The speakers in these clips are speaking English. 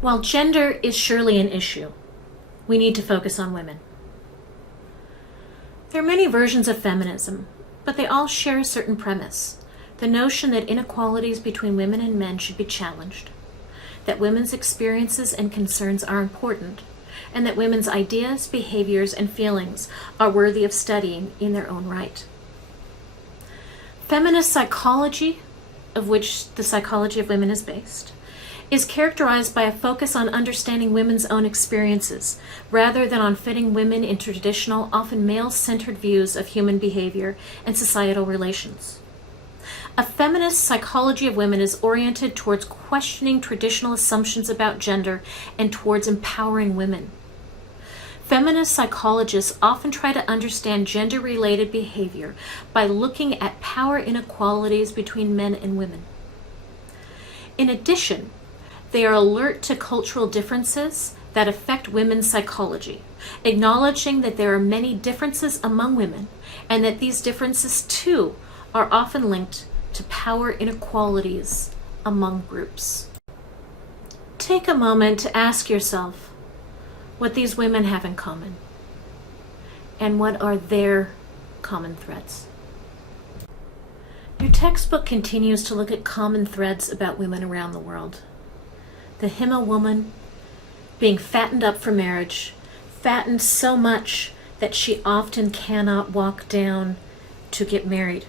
While gender is surely an issue, we need to focus on women. There are many versions of feminism, but they all share a certain premise: the notion that inequalities between women and men should be challenged, that women's experiences and concerns are important, and that women's ideas, behaviors, and feelings are worthy of studying in their own right. Feminist psychology, of which the psychology of women is based, is characterized by a focus on understanding women's own experiences, rather than on fitting women into traditional, often male-centered views of human behavior and societal relations. A feminist psychology of women is oriented towards questioning traditional assumptions about gender and towards empowering women. Feminist psychologists often try to understand gender-related behavior by looking at power inequalities between men and women. In addition, they are alert to cultural differences that affect women's psychology, acknowledging that there are many differences among women and that these differences, too, are often linked to power inequalities among groups. Take a moment to ask yourself what these women have in common and what are their common threads. Your textbook continues to look at common threads about women around the world. The Hema woman being fattened up for marriage, fattened so much that she often cannot walk down to get married,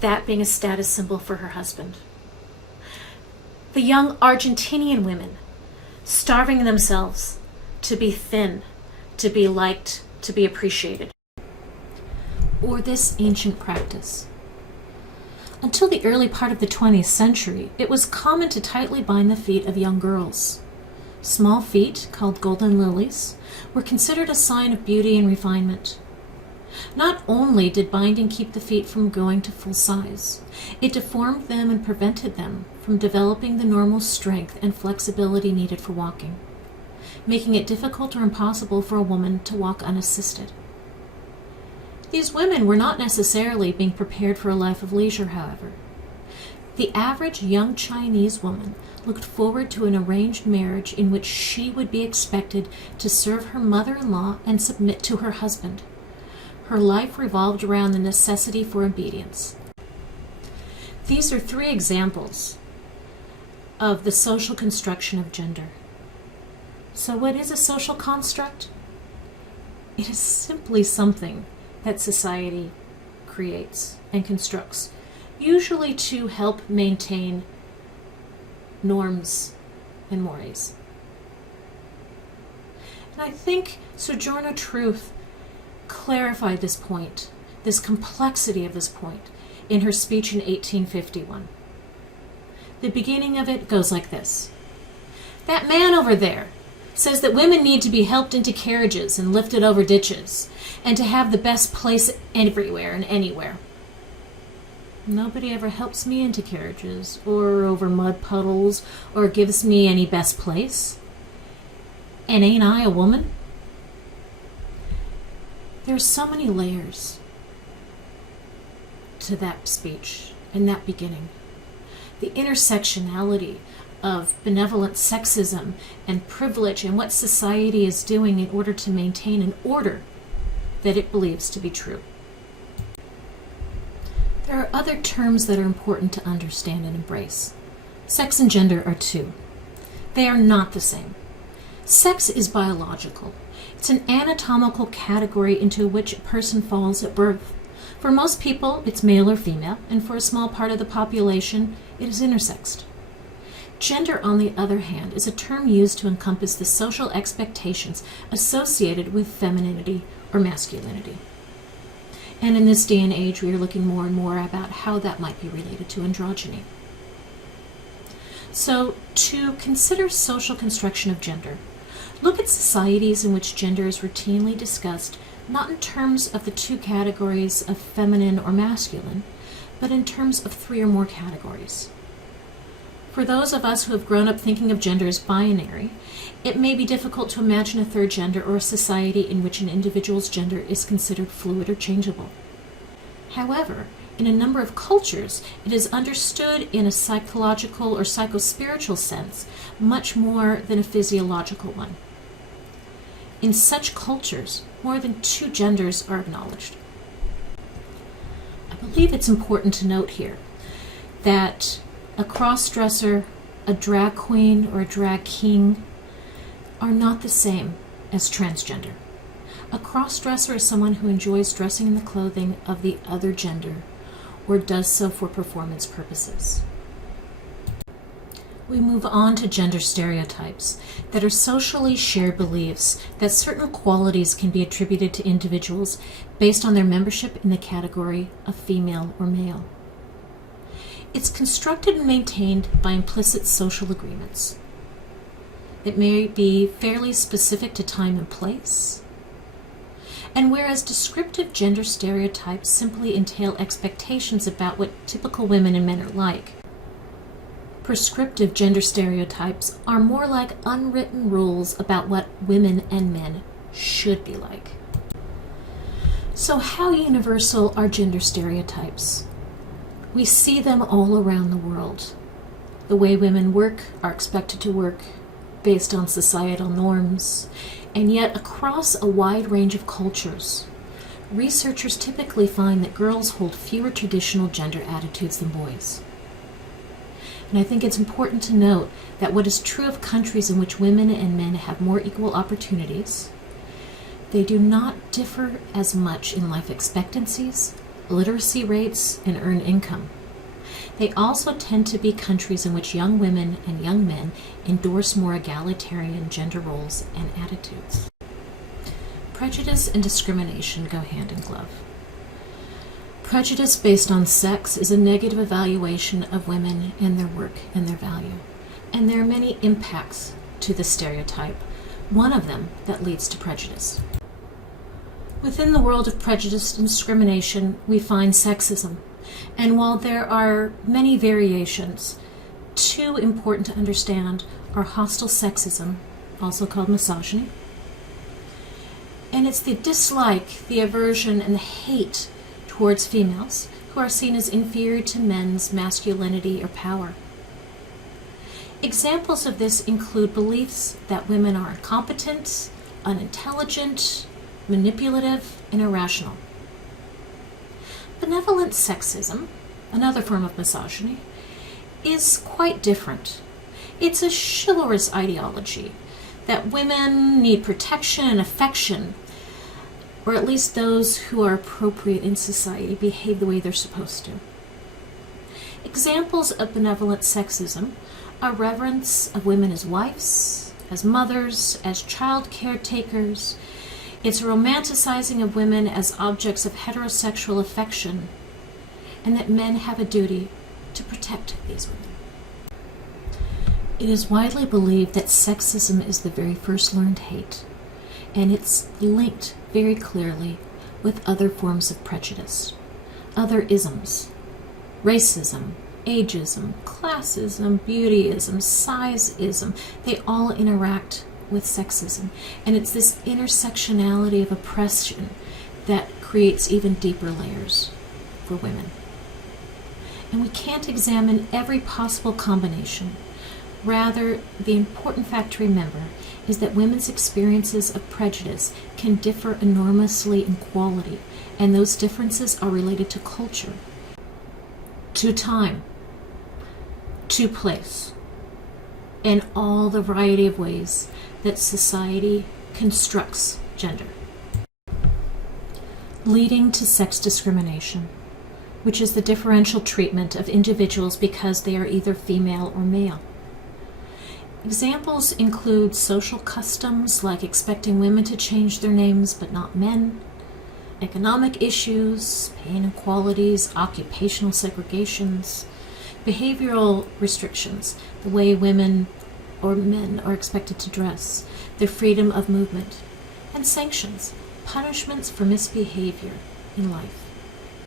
that being a status symbol for her husband. The young Argentinian women starving themselves to be thin, to be liked, to be appreciated. Or this ancient practice. Until the early part of the 20th century, it was common to tightly bind the feet of young girls. Small feet, called golden lilies, were considered a sign of beauty and refinement. Not only did binding keep the feet from going to full size, it deformed them and prevented them from developing the normal strength and flexibility needed for walking, making it difficult or impossible for a woman to walk unassisted. These women were not necessarily being prepared for a life of leisure, however. The average young Chinese woman looked forward to an arranged marriage in which she would be expected to serve her mother-in-law and submit to her husband. Her life revolved around the necessity for obedience. These are 3 examples of the social construction of gender. So what is a social construct? It is simply something that society creates and constructs, usually to help maintain norms and mores. And I think Sojourner Truth clarified this point, this complexity of this point, in her speech in 1851. The beginning of it goes like this: "That man over there says that women need to be helped into carriages and lifted over ditches, and to have the best place everywhere and anywhere. Nobody ever helps me into carriages, or over mud puddles, or gives me any best place. And ain't I a woman?" There's so many layers to that speech and that beginning. The intersectionality of benevolent sexism and privilege and what society is doing in order to maintain an order that it believes to be true. There are other terms that are important to understand and embrace. Sex and gender are 2. They are not the same. Sex is biological. It's an anatomical category into which a person falls at birth. For most people, it's male or female, and for a small part of the population, it is intersexed. Gender, on the other hand, is a term used to encompass the social expectations associated with femininity or masculinity. And in this day and age, we are looking more and more about how that might be related to androgyny. So, to consider social construction of gender, look at societies in which gender is routinely discussed, not in terms of the 2 categories of feminine or masculine, but in terms of 3 or more categories. For those of us who have grown up thinking of gender as binary, it may be difficult to imagine a 3rd gender or a society in which an individual's gender is considered fluid or changeable. However, In a number of cultures, it is understood in a psychological or psychospiritual sense much more than a physiological one. In such cultures, more than 2 genders are acknowledged. I believe it's important to note here that a cross-dresser, a drag queen, or a drag king are not the same as transgender. A cross-dresser is someone who enjoys dressing in the clothing of the other gender or does so for performance purposes. We move on to gender stereotypes that are socially shared beliefs that certain qualities can be attributed to individuals based on their membership in the category of female or male. It's constructed and maintained by implicit social agreements. It may be fairly specific to time and place. And whereas descriptive gender stereotypes simply entail expectations about what typical women and men are like, prescriptive gender stereotypes are more like unwritten rules about what women and men should be like. So how universal are gender stereotypes? We see them all around the world. The way women work are expected to work based on societal norms, and yet across a wide range of cultures, researchers typically find that girls hold fewer traditional gender attitudes than boys. And I think it's important to note that what is true of countries in which women and men have more equal opportunities, they do not differ as much in life expectancies, literacy rates, and earned income. They also tend to be countries in which young women and young men endorse more egalitarian gender roles and attitudes. Prejudice and discrimination go hand in glove. Prejudice based on sex is a negative evaluation of women and their work and their value. And there are many impacts to the stereotype, one of them that leads to prejudice. Within the world of prejudice and discrimination, we find sexism. And while there are many variations, 2 important to understand are hostile sexism, also called misogyny, and it's the dislike, the aversion, and the hate towards females who are seen as inferior to men's masculinity or power. Examples of this include beliefs that women are incompetent, unintelligent, manipulative, and irrational. Benevolent sexism, another form of misogyny, is quite different. It's a chivalrous ideology that women need protection and affection, or at least those who are appropriate in society behave the way they're supposed to. Examples of benevolent sexism are reverence of women as wives, as mothers, as child caretakers. It's a romanticizing of women as objects of heterosexual affection, and that men have a duty to protect these women. It is widely believed that sexism is the very first learned hate, and it's linked very clearly with other forms of prejudice, other isms, racism, ageism, classism, beautyism, sizeism. They all interact with sexism, and it's this intersectionality of oppression that creates even deeper layers for women. And we can't examine every possible combination. Rather, the important fact to remember is that women's experiences of prejudice can differ enormously in quality, and those differences are related to culture, to time, to place, and all the variety of ways that society constructs gender, leading to sex discrimination, which is the differential treatment of individuals because they are either female or male. Examples include social customs like expecting women to change their names but not men, economic issues, pay inequalities, occupational segregations, behavioral restrictions, the way women or men are expected to dress, their freedom of movement, and sanctions, punishments for misbehavior in life.